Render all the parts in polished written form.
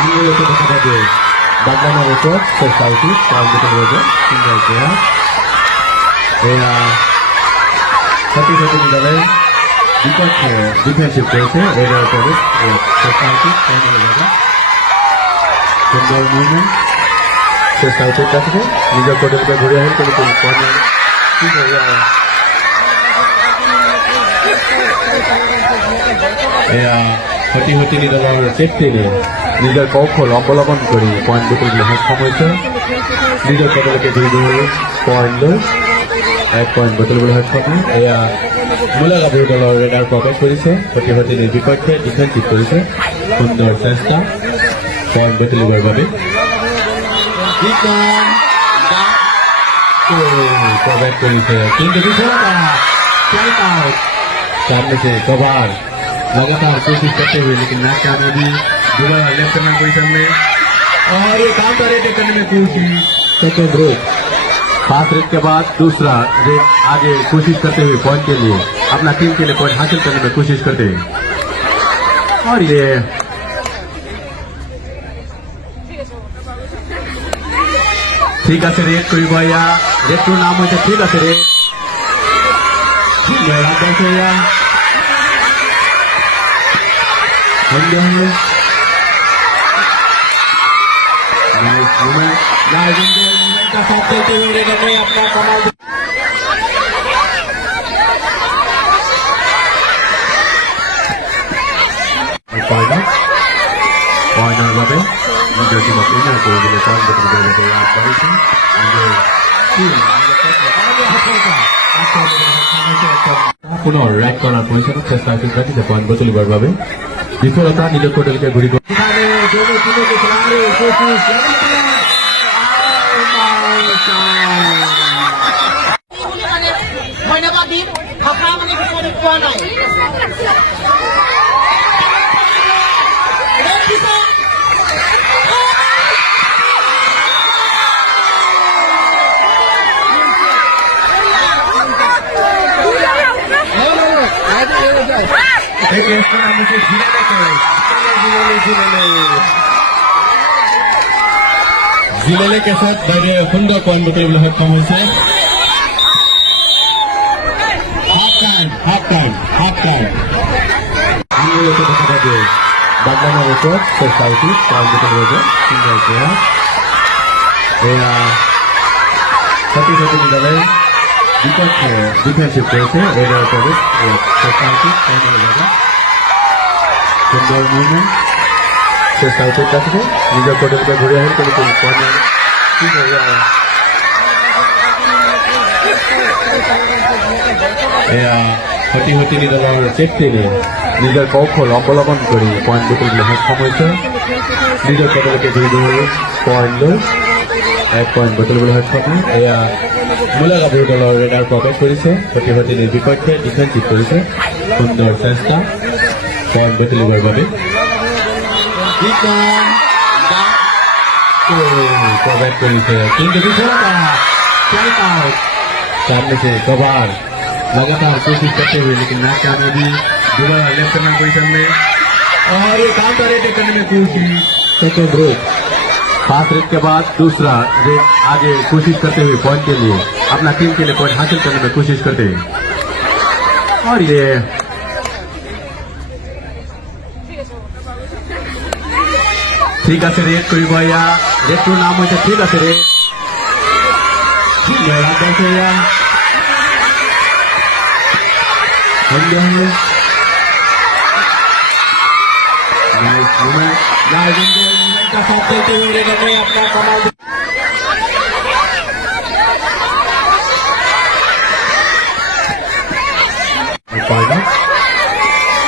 Anggulo ke dekat aja. Bagaimana itu society kalau kita belajar tinggal ya. Ya, tapi satu di dalam defensive place ada terus society kalau belajar. Kendal movement society kasih juga kode घुरे हैं तो कोई corner ठीक है यार या হতি নি দলৰ চেফটিৰে নিজৰ কৌশল অৱলম্বন কৰি পইণ্ট বুটুলিবলৈ সক্ষম হৈছে নিজৰ পদলৈকে দুই পইণ্ট লৈ 1 পইণ্ট বুটুলিবলৈ সক্ষম হয় এয়া মূলাগাভৰু দলৰ ৰেডাৰ প্ৰকাশ কৰিছে হতিৰ বিপক্ষে ডিফেন্সিভ কৰিছে সুন্দৰ চেষ্টা পইণ্ট বুটুলিবৰ বাবে प्रवेश करेছে কিন্তু বিফলতা स्ट्राइक आउट सामने से कबार लगातार कोशिश करते हुए लेकिन नाकामयाबी दोबारा लेफ्ट में पोजीशन में और ये काउंटर अटैक करने में कोशिश सेकंड रेट 5 रेट के बाद दूसरा रेट आगे कोशिश करते हुए पॉइंट के लिए अपना टीम के लिए पॉइंट हासिल करने में कोशिश करते हैं और ये ঠিক আছে রে কৰিব ইয়া ৰেটৰ নাম হৈছে ঠিক আছে ৰে মেৰা আছে ইয়া সন্দেহ नाइस मूवमेंट नाइस मूवमेंट का साथ देते हुए रेडर ने अपना कमाल पॉइंट भाবে নিজের টিম উইনার করে দিলে পয়েন্ট বের করে দেবে আর বাড়িছে পুনः র্যাক করার পরিচালক চেষ্টা করছে পয়েন্ট তুলিবার ভাবে বিফলতা নিজের কোটেলকে ঘুরি जिले के साथ बड़े सुंदर पॉइंट बुटुलिবলৈ সক্ষম হৈছে हाफ टाइम आंगुलो के দেখা যাবে বাগদানা উপর সোসাইটি পয়েন্ট বুটুলিবলৈ সিঙ্গেল প্লেয়ার এয়া সতি নিদালে বিপক্ষে ডিফেন্সিভ করেছে রেডার করে সোসাইটি পয়েন্ট বুটুলিবলৈ সুন্দর মুভমেন্ট সোসাইটির কাছে নিজের কোটেলকে ঘুরে আসেন কোনো কোনো কর্নার ঠিক है यार এয়া হতি নি দলৰ চেফটিৰে নিজৰ কৌশল অৱলম্বন কৰি পইণ্ট বুটুলিবলৈ সক্ষম হৈছে নিজৰ কোটেলকে দুই পইণ্ট লৈ 1 পইণ্ট বুটুলিবলৈ সক্ষম হয় এয়া মূলাগাভৰু দলৰ ৰেডাৰ প্ৰকাশ কৰিছে হতিৰ বিপক্ষে ডিফেন্সিভ কৰিছে সুন্দৰ চেষ্টা পয়েন্ট বুটুলিবৰ বাবে प्रवेश करेছে কিন্তু বিফলতা स्ट्राइक आउट सामने से कबार लगातार कोशिश करते हुए लेकिन नाकामयाबी दोबारा लेफ्ट में पोजीशन में और ये काउंटर अटैक करने में कोशिश सेकंड रेट 5 रेट के बाद दूसरा रेट आगे कोशिश करते हुए पॉइंट के लिए अपना टीम के लिए पॉइंट हासिल करने में कोशिश करते हैं और ये ঠিক আছে রে কৰিব ইয়া ৰেটৰ নাম হৈছে ঠিক আছে ৰে মেৰা আছে ইয়া সন্দেহ नाइस मूवमेंट का साथ देते हुए रेडर ने अपना कमाल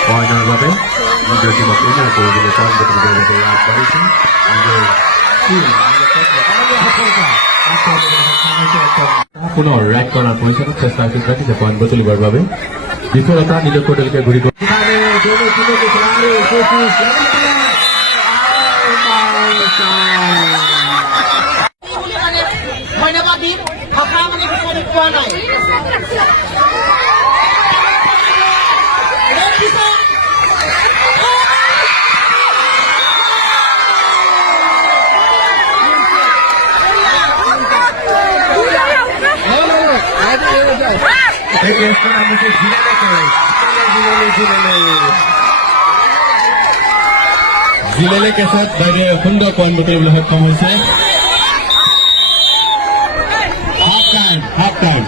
পয়েন্ট ভাবে নিজের টিম উইনার করে দিলে পয়েন্ট বের করে দেবে আর বাড়িছে পুনः র্যাক করার পরিচালক চেষ্টা করছে পয়েন্ট তুলিবার ভাবে বিফলতা নিজের কোটেলকে ঘুরি এই টেস্টটা আমাকে জিলেলে কেছত বাইরে সুন্দর পয়েন্ট কৰিবলৈ সক্ষম হৈছে হাফ টাইম